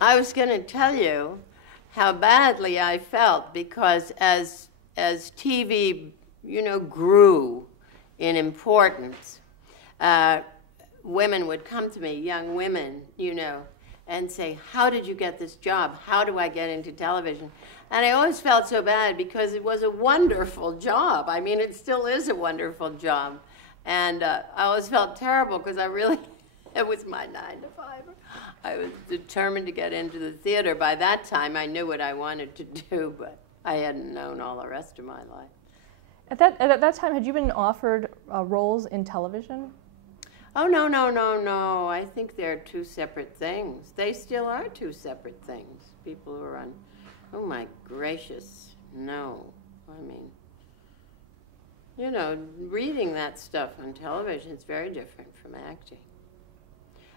I was going to tell you how badly I felt because as TV, grew in importance, women would come to me, young women, and say, how did you get this job? How do I get into television? And I always felt so bad because it was a wonderful job. I mean, it still is a wonderful job. And I always felt terrible because it was my 9 to 5. I was determined to get into the theater. By that time, I knew what I wanted to do, but I hadn't known all the rest of my life. At that time, had you been offered roles in television? Oh, no, no, no, no. I think they're two separate things. They still are two separate things. People who are on, oh my gracious, no. I mean, reading that stuff on television is very different from acting.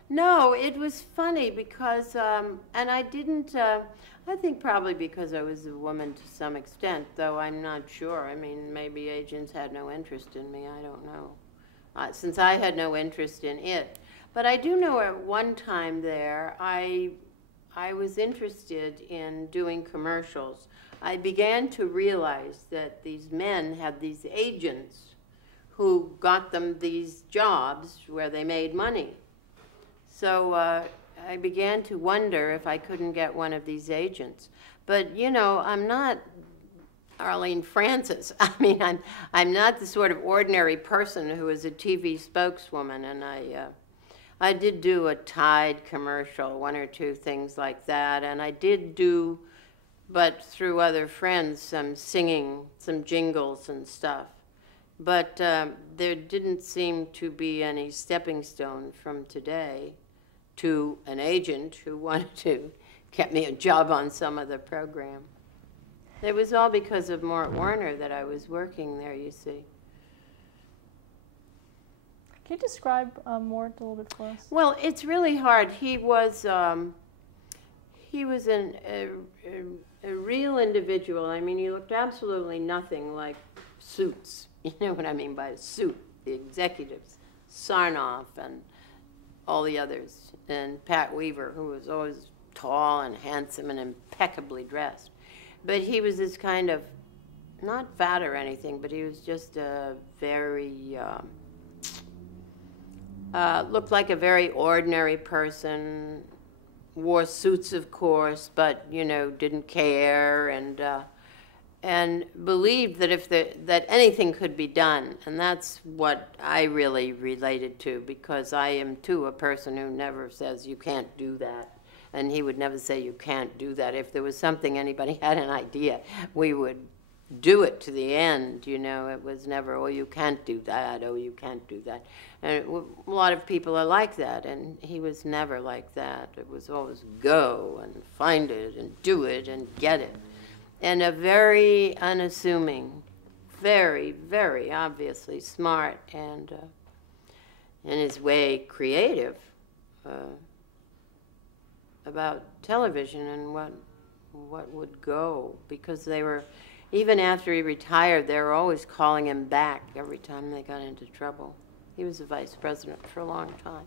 No, it was funny because, and I didn't, I think probably because I was a woman to some extent, though I'm not sure. I mean, maybe agents had no interest in me, I don't know. Since I had no interest in it. But I do know at one time there, I was interested in doing commercials. I began to realize that these men had these agents who got them these jobs where they made money. So I began to wonder if I couldn't get one of these agents. But, I'm not Arlene Francis. I mean, I'm not the sort of ordinary person who is a TV spokeswoman, and I did do a Tide commercial, 1 or 2 things like that, and I did do, but through other friends, some singing, some jingles and stuff. But there didn't seem to be any stepping stone from today to an agent who wanted to get me a job on some other program. It was all because of Mort Warner that I was working there, you see. Can you describe Mort a little bit for us? Well, it's really hard. He was a real individual. I mean, he looked absolutely nothing like suits. You know what I mean by a suit? The executives, Sarnoff and all the others, and Pat Weaver, who was always tall and handsome and impeccably dressed. But he was this kind of, not fat or anything, but he was just a very, looked like a very ordinary person, wore suits, of course, but, didn't care, and believed that that anything could be done. And that's what I really related to, because I am, too, a person who never says, you can't do that. And he would never say, you can't do that. If there was something, anybody had an idea, we would do it to the end, It was never, oh, you can't do that, oh, you can't do that. And a lot of people are like that, and he was never like that. It was always go and find it and do it and get it. And a very unassuming, very, very obviously smart and, in his way, creative about television and what would go, because they were, even after he retired, they were always calling him back every time they got into trouble. He was the vice president for a long time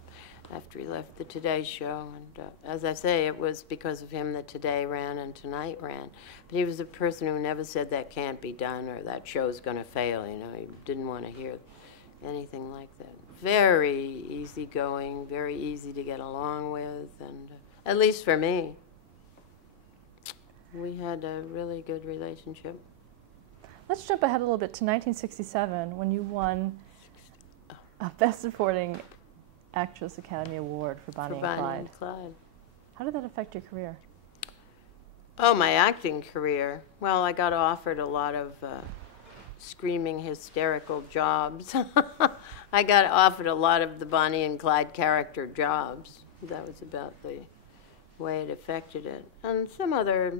after he left the Today Show, and as I say, it was because of him that Today ran and Tonight ran. But he was a person who never said that can't be done or that show's going to fail, He didn't want to hear anything like that. Very easygoing, very easy to get along with, and at least for me. We had a really good relationship. Let's jump ahead a little bit to 1967 when you won a Best Supporting Actress Academy Award for Bonnie and Clyde. How did that affect your career? Oh, my acting career. Well, I got offered a lot of screaming, hysterical jobs. I got offered a lot of the Bonnie and Clyde character jobs. That was about the way it affected it. And some other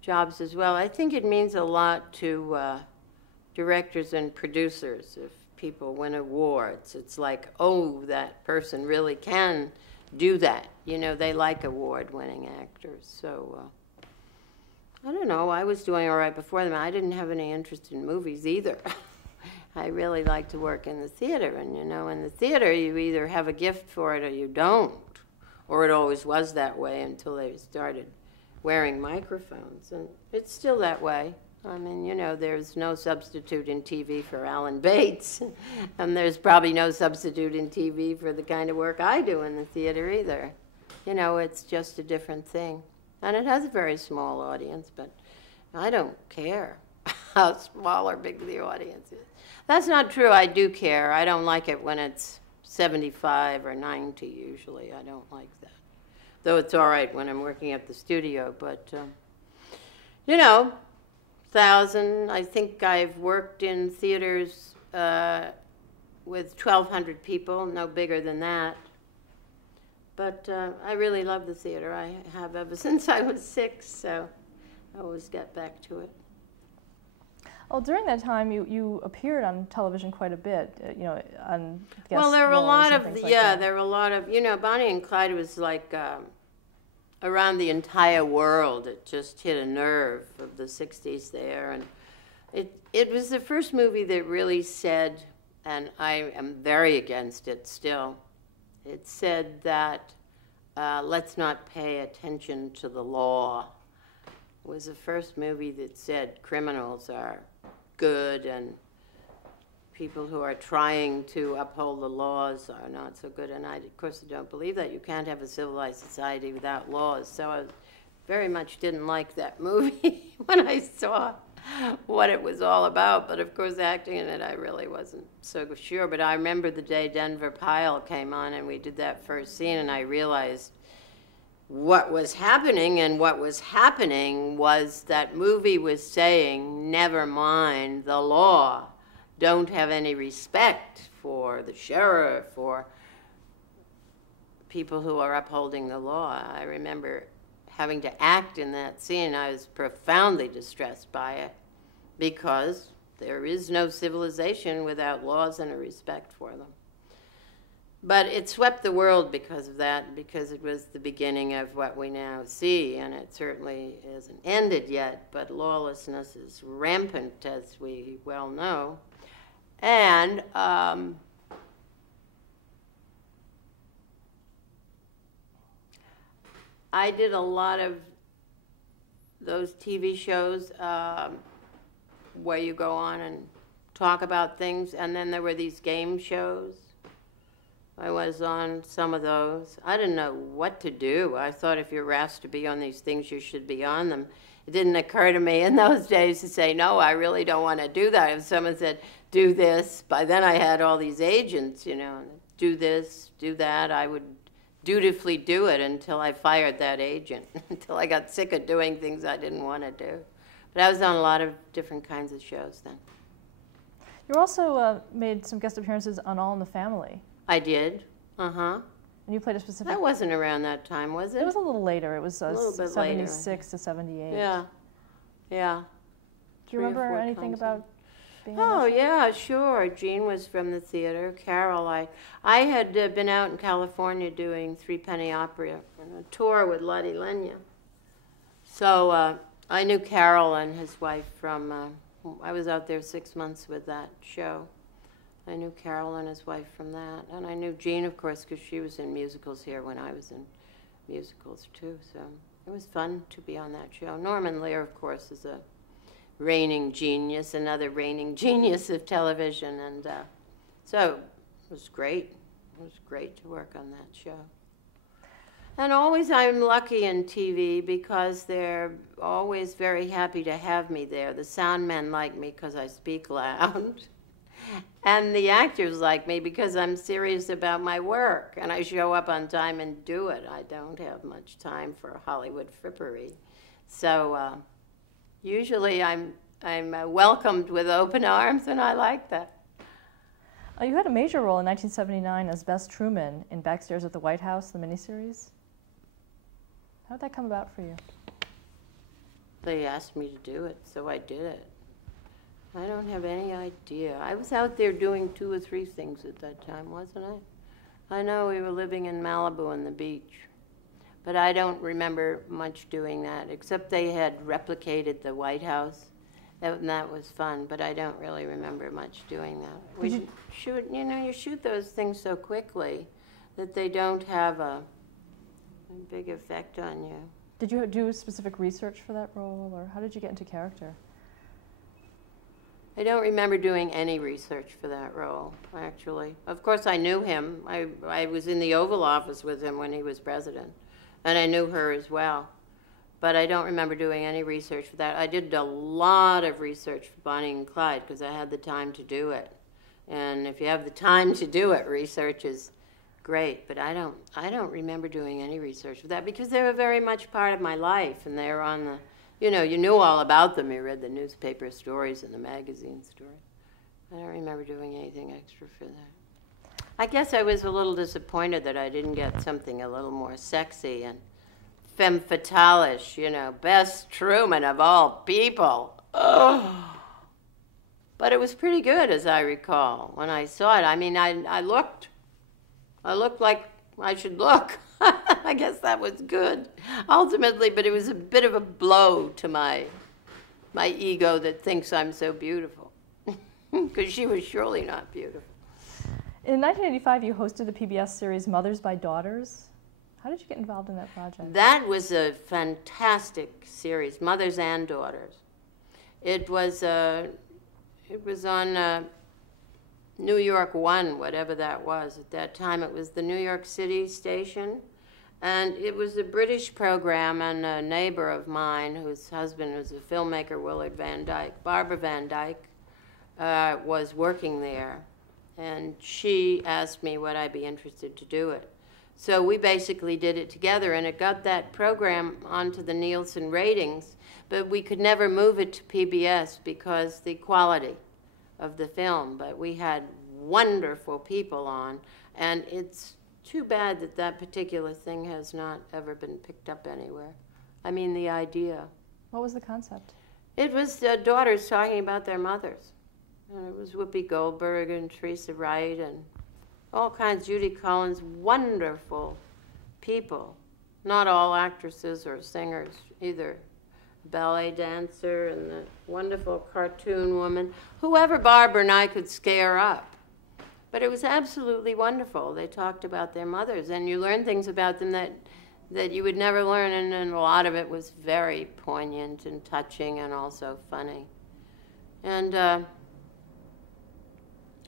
jobs as well. I think it means a lot to directors and producers if people win awards. It's like, oh, that person really can do that. They like award-winning actors. So, I don't know. I was doing all right before them. I didn't have any interest in movies either. I really like to work in the theater. And, in the theater, you either have a gift for it or you don't. or it always was that way until they started wearing microphones. And it's still that way. I mean, you know, there's no substitute in TV for Alan Bates, and there's probably no substitute in TV for the kind of work I do in the theater either. You know, it's just a different thing. And it has a very small audience, but I don't care how small or big the audience is. That's not true. I do care. I don't like it when it's 75 or 90 usually. I don't like that. Though it's all right when I'm working at the studio, but, you know, 1,000. I think I've worked in theaters with 1,200 people, no bigger than that. But I really love the theater. I have ever since I was 6, so I always get back to it. Well, during that time, you appeared on television quite a bit, you know, on guest Well, there were a lot of, like yeah, that. there were a lot of, you know, Bonnie and Clyde was like around the entire world. It just hit a nerve of the 60s there. And it was the first movie that really said, and I am very against it still, it said that let's not pay attention to the law. It was the first movie that said criminals are good and people who are trying to uphold the laws are not so good. And I, of course, don't believe that. You can't have a civilized society without laws. So I very much didn't like that movie when I saw what it was all about. But, of course, acting in it, I really wasn't so sure. But I remember the day Denver Pyle came on and we did that first scene, and I realized what was happening, and what was happening was that movie was saying, never mind the law. Don't have any respect for the sheriff or people who are upholding the law. I remember having to act in that scene. I was profoundly distressed by it because there is no civilization without laws and a respect for them. But it swept the world because of that, because it was the beginning of what we now see, and it certainly isn't ended yet, but lawlessness is rampant, as we well know. And I did a lot of those TV shows where you go on and talk about things, and then there were these game shows. I was on some of those. I didn't know what to do. I thought if you're asked to be on these things, you should be on them. It didn't occur to me in those days to say, no, I really don't want to do that. If someone said, do this, by then I had all these agents, you know, do this, do that. I would dutifully do it until I fired that agent, until I got sick of doing things I didn't want to do. But I was on a lot of different kinds of shows then. You also made some guest appearances on All in the Family. I did. Uh-huh. And you played a specific... That wasn't around that time, was it? It was a little later. It was a little bit 76 later. to 78. Yeah. Yeah. Do you remember anything about being on Oh, that show? yeah, sure. Jean was from the theater. Carol, I had been out in California doing Threepenny Opera on a tour with Lottie Lenya. So I knew Carol and his wife from... I was out there 6 months with that show. I knew Carol and his wife from that. And I knew Jean, of course, because she was in musicals here when I was in musicals, too. So it was fun to be on that show. Norman Lear, of course, is a reigning genius, another reigning genius of television. And so it was great. It was great to work on that show. And always I'm lucky in TV because they're always very happy to have me there. The sound men like me because I speak loud. And the actors like me because I'm serious about my work and I show up on time and do it. I don't have much time for Hollywood frippery. So usually I'm welcomed with open arms, and I like that. You had a major role in 1979 as Bess Truman in Backstairs at the White House, the miniseries. How did that come about for you? They asked me to do it, so I did it. I don't have any idea. I was out there doing 2 or 3 things at that time, wasn't I? I know we were living in Malibu on the beach, but I don't remember much doing that, except they had replicated the White House, and that was fun, but I don't really remember much doing that. We shoot, you know, you shoot those things so quickly that they don't have a a big effect on you. Did you do specific research for that role, or how did you get into character? I don't remember doing any research for that role, actually. Of course, I knew him. I was in the Oval Office with him when he was president, and I knew her as well. But I don't remember doing any research for that. I did a lot of research for Bonnie and Clyde because I had the time to do it. And if you have the time to do it, research is great. But I don't remember doing any research for that because they were very much part of my life, and they were on the, you knew all about them. You read the newspaper stories and the magazine stories. I don't remember doing anything extra for that. I guess I was a little disappointed that I didn't get something a little more sexy and femme fatale-ish, Bess Truman of all people. Oh. But it was pretty good, as I recall, when I saw it. I mean, I looked like I should look. I guess that was good, ultimately, but it was a bit of a blow to my ego that thinks I'm so beautiful, because she was surely not beautiful. In 1985, you hosted the PBS series Mothers by Daughters. How did you get involved in that project? That was a fantastic series, Mothers and Daughters. It was on New York 1, whatever that was. At that time, it was the New York City station. And it was a British program, and a neighbor of mine, whose husband was a filmmaker, Willard Van Dyke, Barbara Van Dyke, was working there. And she asked me would I be interested to do it. So we basically did it together, and it got that program onto the Nielsen ratings, but we could never move it to PBS because the quality of the film. But we had wonderful people on, and it's too bad that that particular thing has not ever been picked up anywhere. I mean, the idea. What was the concept? It was daughters talking about their mothers. And it was Whoopi Goldberg and Teresa Wright and all kinds, Judy Collins, wonderful people. Not all actresses or singers either. Ballet dancer and the wonderful cartoon woman. Whoever Barbara and I could scare up. But it was absolutely wonderful. They talked about their mothers, and you learn things about them that you would never learn, and a lot of it was very poignant and touching and also funny. And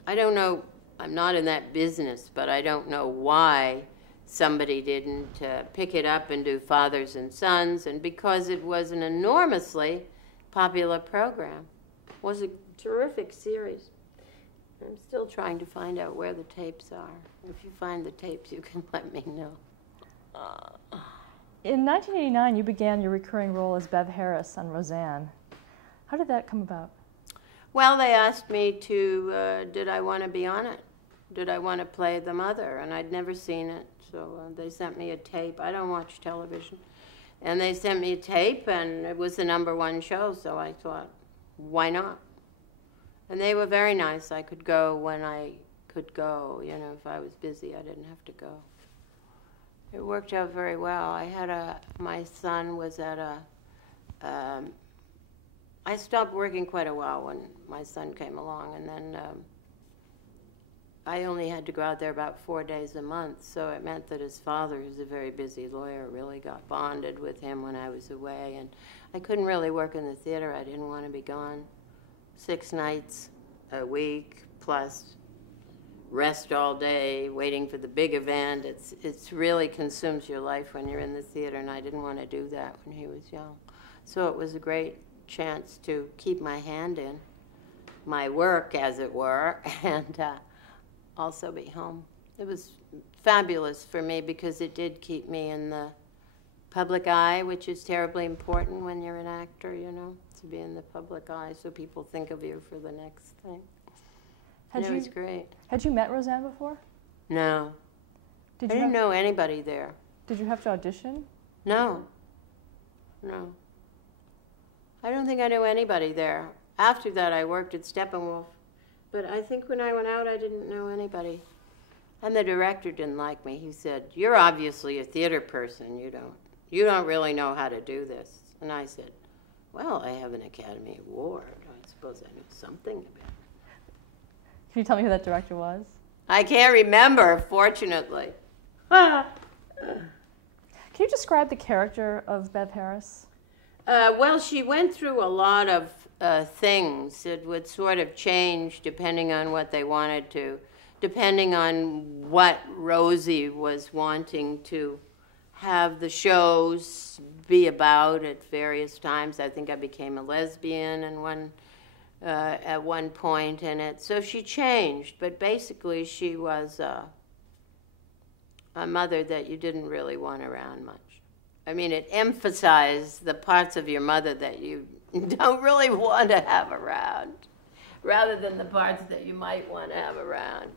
I don't know, I'm not in that business, but I don't know why somebody didn't pick it up and do Fathers and Sons, and because it was an enormously popular program. It was a terrific series. I'm still trying to find out where the tapes are. If you find the tapes, you can let me know. In 1989, you began your recurring role as Bev Harris on Roseanne. How did that come about? Well, they asked me did I want to be on it? Did I want to play the mother? And I'd never seen it, so they sent me a tape. I don't watch television. And they sent me a tape, and it was the #1 show, so I thought, why not? And they were very nice. I could go when I could go. If I was busy, I didn't have to go. It worked out very well. My son was at I stopped working quite a while when my son came along, and then I only had to go out there about 4 days a month, so it meant that his father, who's a very busy lawyer, really got bonded with him when I was away, and I couldn't really work in the theater. I didn't want to be gone 6 nights a week, plus rest all day, waiting for the big event. It's really consumes your life when you're in the theater, and I didn't want to do that when he was young. So it was a great chance to keep my hand in my work, as it were, and also be home. It was fabulous for me because it did keep me in the public eye, which is terribly important when you're an actor, to be in the public eye so people think of you for the next thing. It was great. Had you met Roseanne before? No. I didn't know anybody there. Did you have to audition? No. I don't think I knew anybody there. After that, I worked at Steppenwolf. But I think when I went out, I didn't know anybody. And the director didn't like me. He said, "You're obviously a theater person. You don't really know how to do this." And I said, "Well, I have an Academy Award. I suppose I knew something about it." Can you tell me who that director was? I can't remember, fortunately. Can you describe the character of Bev Harris? Well, she went through a lot of things. It would sort of change depending on what they wanted to, depending on what Rosie was wanting to have the shows be about at various times. I think I became a lesbian at one point in it. So she changed, but basically she was a mother that you didn't really want around much. I mean, it emphasized the parts of your mother that you don't really want to have around, rather than the parts that you might want to have around.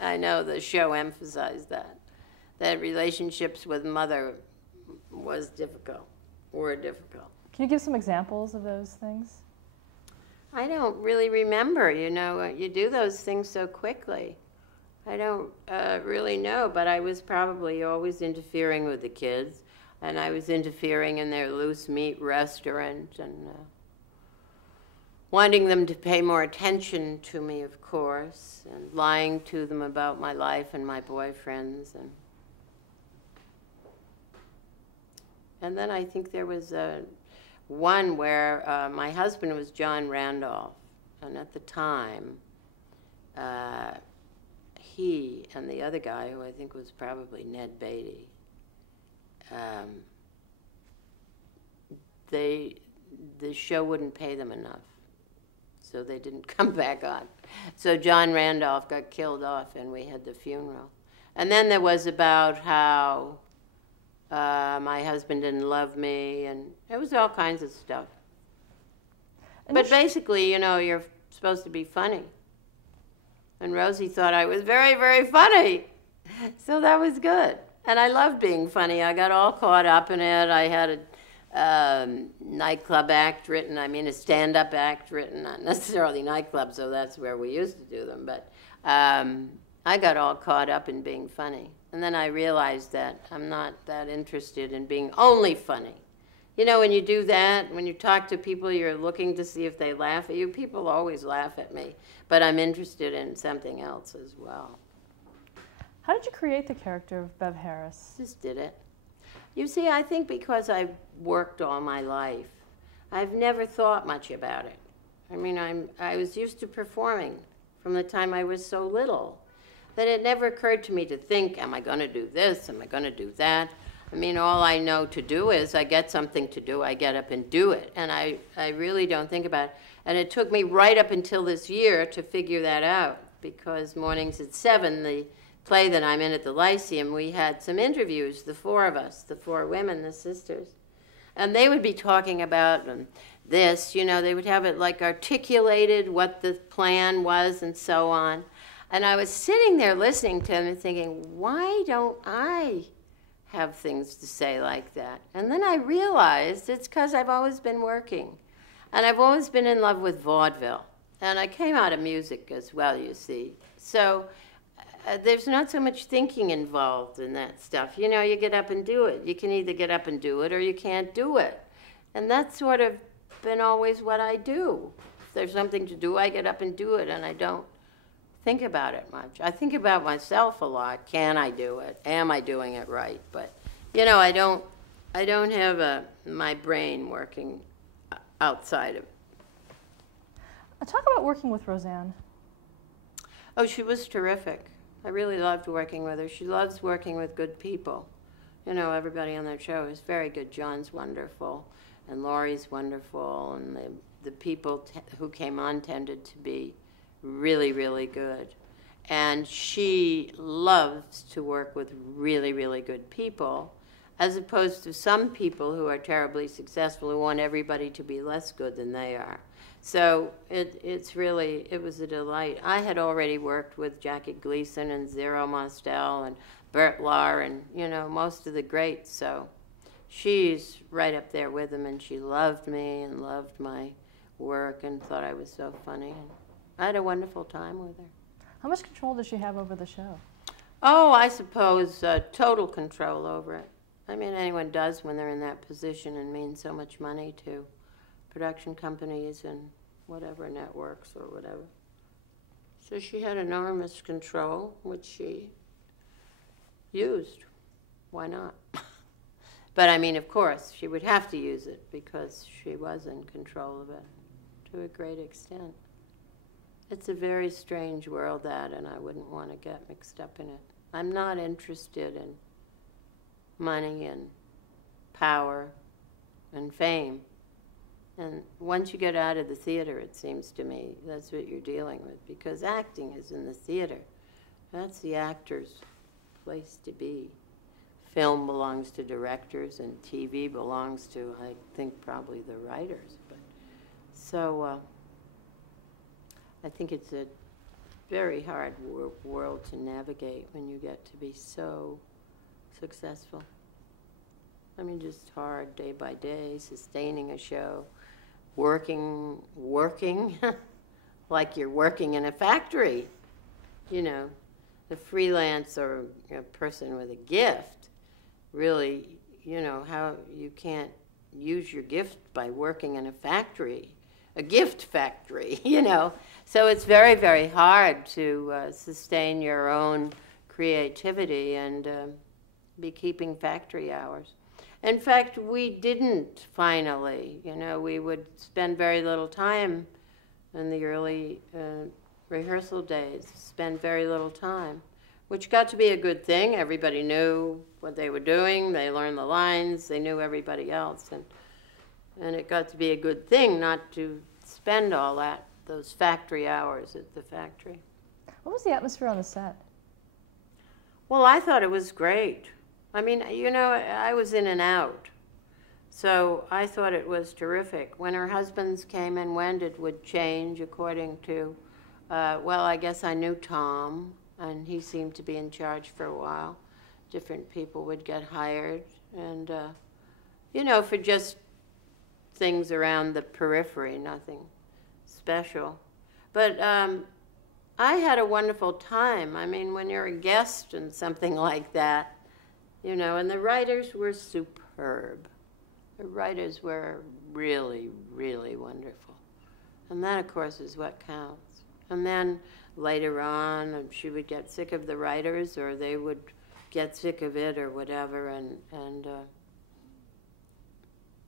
I know the show emphasized that relationships with mother were difficult. Can you give some examples of those things? I don't really remember, you do those things so quickly. I don't really know, but I was probably always interfering with the kids, and I was interfering in their loose meat restaurant and wanting them to pay more attention to me, of course, and lying to them about my life and my boyfriends. And then I think there was one where my husband was John Randolph, and at the time, he and the other guy, who I think was probably Ned Beatty, the show wouldn't pay them enough, so they didn't come back on. So John Randolph got killed off, and we had the funeral. And then there was about how my husband didn't love me, and it was all kinds of stuff. But basically, you're supposed to be funny. And Rosie thought I was very, very funny. So that was good. And I loved being funny. I got all caught up in it. I had a nightclub act written, a stand-up act written, not necessarily nightclubs, so that's where we used to do them. But I got all caught up in being funny. And then I realized that I'm not that interested in being only funny. When you do that, when you talk to people, you're looking to see if they laugh at you. People always laugh at me, but I'm interested in something else as well. How did you create the character of Bev Harris? Just did it. You see, I think because I've worked all my life, I've never thought much about it. I was used to performing from the time I was so little that it never occurred to me to think, am I going to do this? Am I going to do that? All I know to do is I get something to do, I get up and do it. And I really don't think about it. And it took me right up until this year to figure that out, because Mornings at 7, the play that I'm in at the Lyceum, we had some interviews, the four of us, the four women, the sisters. And they would be talking about this, they would have it like articulated, what the plan was and so on. And I was sitting there listening to them and thinking, why don't I have things to say like that? And then I realized it's because I've always been working. And I've always been in love with vaudeville. And I came out of music as well, you see. So there's not so much thinking involved in that stuff. You get up and do it. You can either get up and do it or you can't do it. And that's sort of been always what I do. If there's something to do, I get up and do it, and I don't think about it much. I think about myself a lot. Can I do it? Am I doing it right? But I don't have my brain working outside of it. Talk about working with Roseanne. Oh, she was terrific. I really loved working with her. She loves working with good people. Everybody on that show is very good. John's wonderful, and Laurie's wonderful, and the people who came on tended to be really, really good. And she loves to work with really, really good people, as opposed to some people who are terribly successful who want everybody to be less good than they are. So it was a delight. I had already worked with Jackie Gleason and Zero Mostel and Bert Lahr and, most of the greats. So she's right up there with them, and she loved me and loved my work and thought I was so funny. And I had a wonderful time with her. How much control does she have over the show? Oh, I suppose total control over it. Anyone does when they're in that position and means so much money to production companies and whatever networks or whatever. So she had enormous control, which she used. Why not? But I mean, of course, she would have to use it because she was in control of it to a great extent. It's a very strange world, that, and I wouldn't want to get mixed up in it. I'm not interested in money and power and fame. And once you get out of the theater, it seems to me, that's what you're dealing with, because acting is in the theater. That's the actor's place to be. Film belongs to directors, and TV belongs to, I think, probably the writers. But so I think it's a very hard world to navigate when you get to be so successful. I mean, just hard day by day, sustaining a show, working like you're working in a factory. You know, the freelance or a person with a gift, really, you know, how you can't use your gift by working in a factory, a gift factory, you know. So it's very, very hard to sustain your own creativity and be keeping factory hours. In fact, we didn't finally, you know, we would spend very little time in the early rehearsal days, spend very little time, which got to be a good thing. Everybody knew what they were doing, they learned the lines, they knew everybody else, and it got to be a good thing not to spend all those factory hours at the factory. What was the atmosphere on the set? Well, I thought it was great. I mean, you know, I was in and out, so I thought it was terrific. When her husbands came and went, it would change according to, well, I guess I knew Tom, and he seemed to be in charge for a while. Different people would get hired, and, you know, for just things around the periphery, nothing special. But I had a wonderful time. I mean, when you're a guest in something like that, you know, and the writers were superb. The writers were really, really wonderful. And that, of course, is what counts. And then later on, she would get sick of the writers, or they would get sick of it, or whatever, and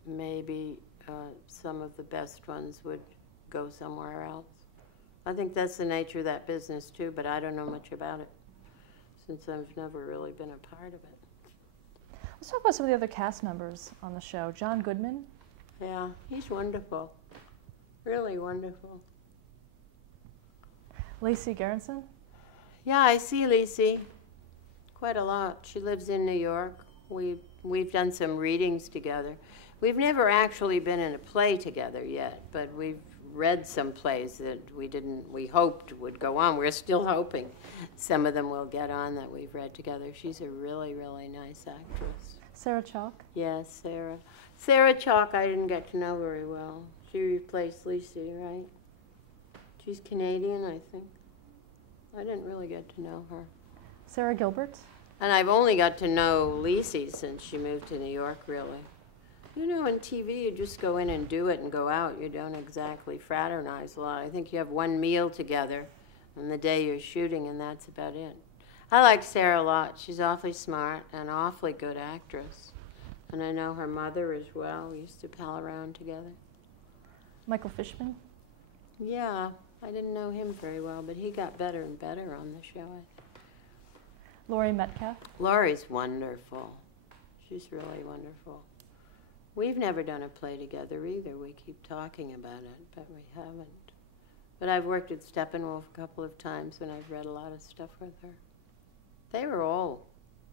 maybe some of the best ones would go somewhere else. I think that's the nature of that business, too, but I don't know much about it, since I've never really been a part of it. Let's talk about some of the other cast members on the show. John Goodman. Yeah, he's wonderful. Really wonderful. Lacey Gerritsen. Yeah, I see Lacey quite a lot. She lives in New York. We've done some readings together. We've never actually been in a play together yet, but we've read some plays that we hoped would go on. We're still hoping some of them will get on that we've read together. She's a really, really nice actress. Sarah Chalk? Yes, Sarah. Sarah Chalk I didn't get to know very well. She replaced Lacey, right? She's Canadian, I think. I didn't really get to know her. Sarah Gilbert? And I've only got to know Lacey since she moved to New York, really. You know, in TV, you just go in and do it and go out. You don't exactly fraternize a lot. I think you have one meal together on the day you're shooting, and that's about it. I like Sarah a lot. She's awfully smart and awfully good actress. And I know her mother as well. We used to pal around together. Michael Fishman? Yeah, I didn't know him very well, but he got better and better on the show. Laurie Metcalf? Laurie's wonderful. She's really wonderful. We've never done a play together either. We keep talking about it, but we haven't. But I've worked with Steppenwolf a couple of times when I've read a lot of stuff with her. They were all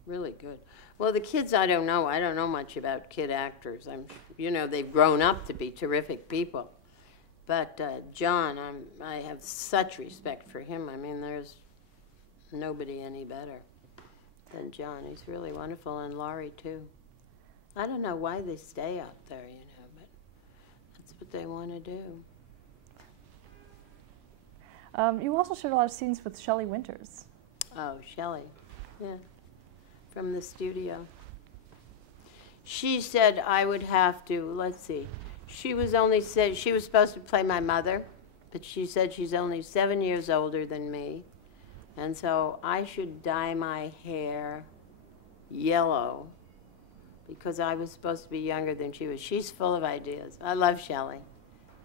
really good. Well, the kids, I don't know. I don't know much about kid actors. You know, they've grown up to be terrific people. But John, I have such respect for him. I mean, there's nobody any better than John. He's really wonderful, and Laurie, too. I don't know why they stay out there, you know, but that's what they want to do. You also showed a lot of scenes with Shelley Winters. Oh, Shelley, yeah, from the studio. She said I would have to, let's see, she was supposed to play my mother, but she said she's only 7 years older than me, and so I should dye my hair yellow, because I was supposed to be younger than she was. She's full of ideas. I love Shelley.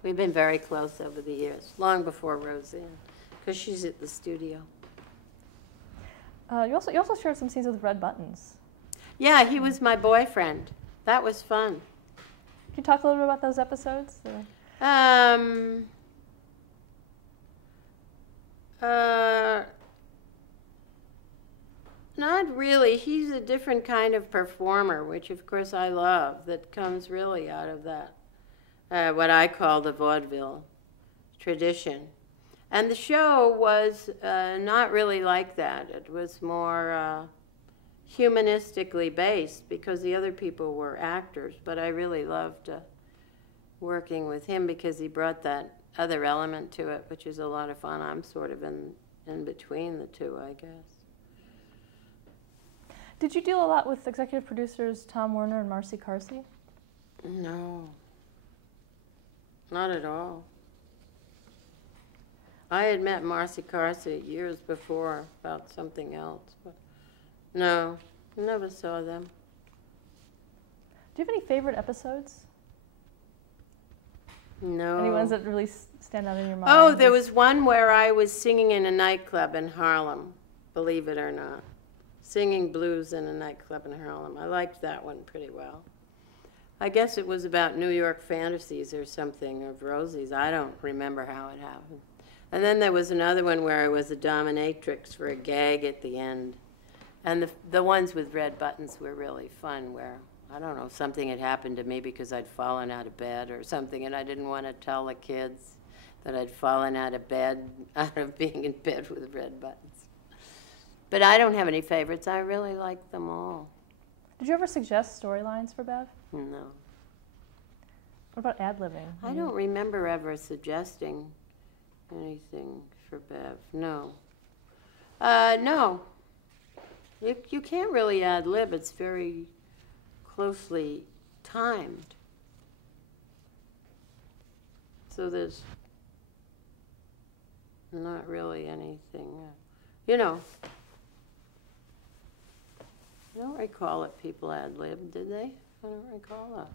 We've been very close over the years, long before Roseanne, because she's at the studio. You also shared some scenes with Red Buttons. Yeah, he was my boyfriend. That was fun. Can you talk a little bit about those episodes? Not really. He's a different kind of performer, which of course I love, that comes really out of that, what I call the vaudeville tradition. And the show was not really like that. It was more humanistically based because the other people were actors, but I really loved working with him because he brought that other element to it, which is a lot of fun. I'm sort of in between the two, I guess. Did you deal a lot with executive producers Tom Werner and Marcy Carsey? No, not at all. I had met Marcy Carsey years before about something else, but no, never saw them. Do you have any favorite episodes? No. Any ones that really stand out in your mind? Oh, there was one where I was singing in a nightclub in Harlem, believe it or not. Singing blues in a nightclub in Harlem. I liked that one pretty well. I guess it was about New York fantasies or something, of Rosie's. I don't remember how it happened. And then there was another one where I was a dominatrix for a gag at the end. And the ones with red buttons were really fun, where, I don't know, something had happened to me because I'd fallen out of bed or something, and I didn't want to tell the kids that I'd fallen out of bed, out of being in bed with red buttons. But I don't have any favorites. I really like them all. Did you ever suggest storylines for Bev? No. What about ad-libbing? I don't remember ever suggesting anything for Bev. No. No. You can't really ad-lib. It's very closely timed. So there's not really anything, you know. I don't recall that people ad-lib, did they? I don't recall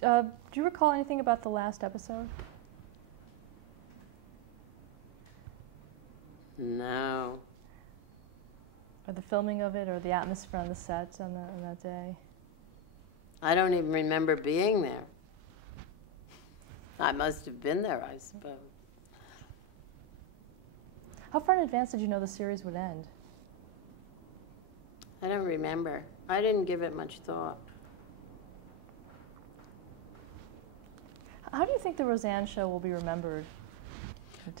that. Do you recall anything about the last episode? No. Or the filming of it, or the atmosphere on the sets on that day? I don't even remember being there. I must have been there, I suppose. How far in advance did you know the series would end? I don't remember. I didn't give it much thought. How do you think the Roseanne show will be remembered?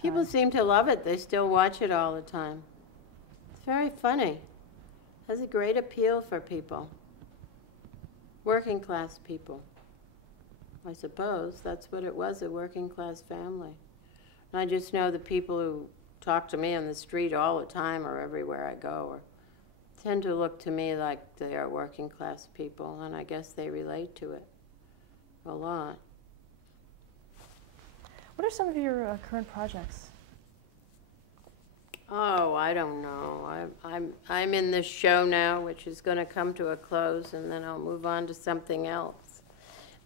People seem to love it. They still watch it all the time. It's very funny. It has a great appeal for people. Working class people. I suppose that's what it was, a working class family. And I just know the people who talk to me on the street all the time or everywhere I go or tend to look to me like they are working class people, and I guess they relate to it a lot. What are some of your current projects? Oh, I don't know. I'm in this show now, which is going to come to a close, and then I'll move on to something else.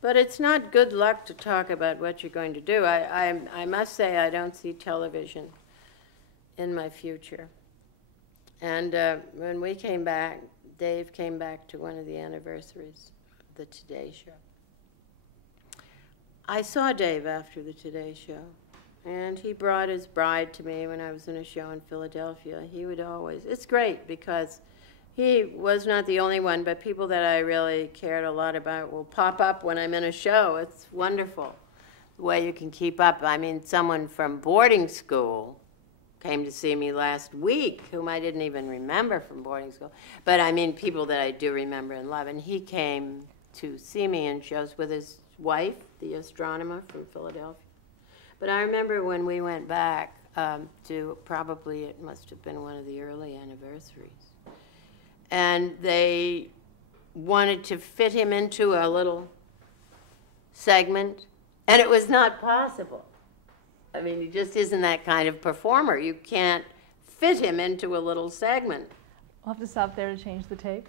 But it's not good luck to talk about what you're going to do. I must say I don't see television in my future. And when we came back, Dave came back to one of the anniversaries of the Today Show. I saw Dave after the Today Show, and he brought his bride to me when I was in a show in Philadelphia. He would always, it's great because he was not the only one, but people that I really cared a lot about will pop up when I'm in a show. It's wonderful the way you can keep up. I mean, someone from boarding school came to see me last week, whom I didn't even remember from boarding school. But I mean, people that I do remember and love. And he came to see me in shows with his wife, the astronomer from Philadelphia. But I remember when we went back to probably, it must have been one of the early anniversaries. And they wanted to fit him into a little segment, and it was not possible. I mean, he just isn't that kind of performer. You can't fit him into a little segment. We'll have to stop there to change the tape.